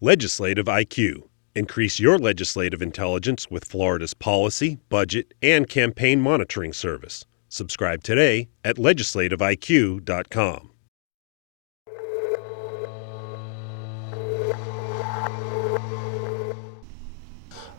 Legislative IQ. Increase your legislative intelligence with Florida's policy, budget, and campaign monitoring service. Subscribe today at legislativeiq.com.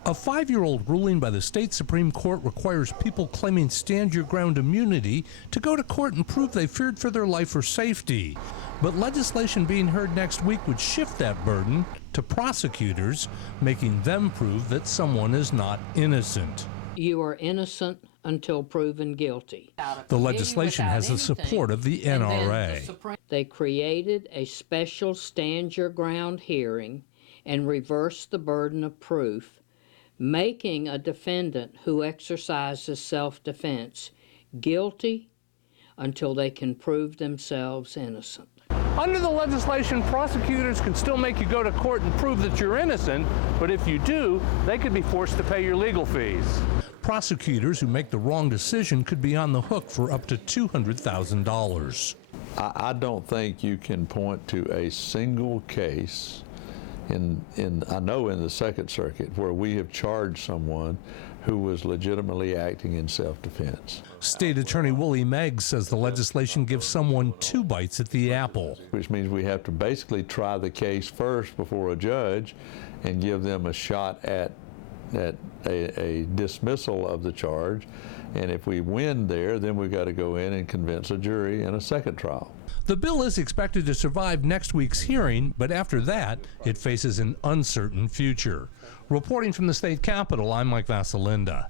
A 5-year-old ruling by the state Supreme Court requires people claiming stand-your-ground immunity to go to court and prove they feared for their life or safety. But legislation being heard next week would shift that burden to prosecutors, making them prove that someone is not innocent. You are innocent until proven guilty. The legislation has the support of the NRA. They created a special stand-your-ground hearing and reversed the burden of proof, making a defendant who exercises self-defense guilty until they can prove themselves innocent. Under the legislation, prosecutors can still make you go to court and prove that you're innocent, but if you do, they could be forced to pay your legal fees. Prosecutors who make the wrong decision could be on the hook for up to $200,000. I don't think you can point to a single case I know in the Second Circuit where we have charged someone who was legitimately acting in self-defense. State Attorney Willie Meggs says the legislation gives someone 2 bites at the apple. Which means we have to basically try the case first before a judge and give them a shot at a dismissal of the charge. And if we win there, then we've got to go in and convince a jury in a second trial. The bill is expected to survive next week's hearing, but after that, it faces an uncertain future. Reporting from the state capitol, I'm Mike Vasalinda.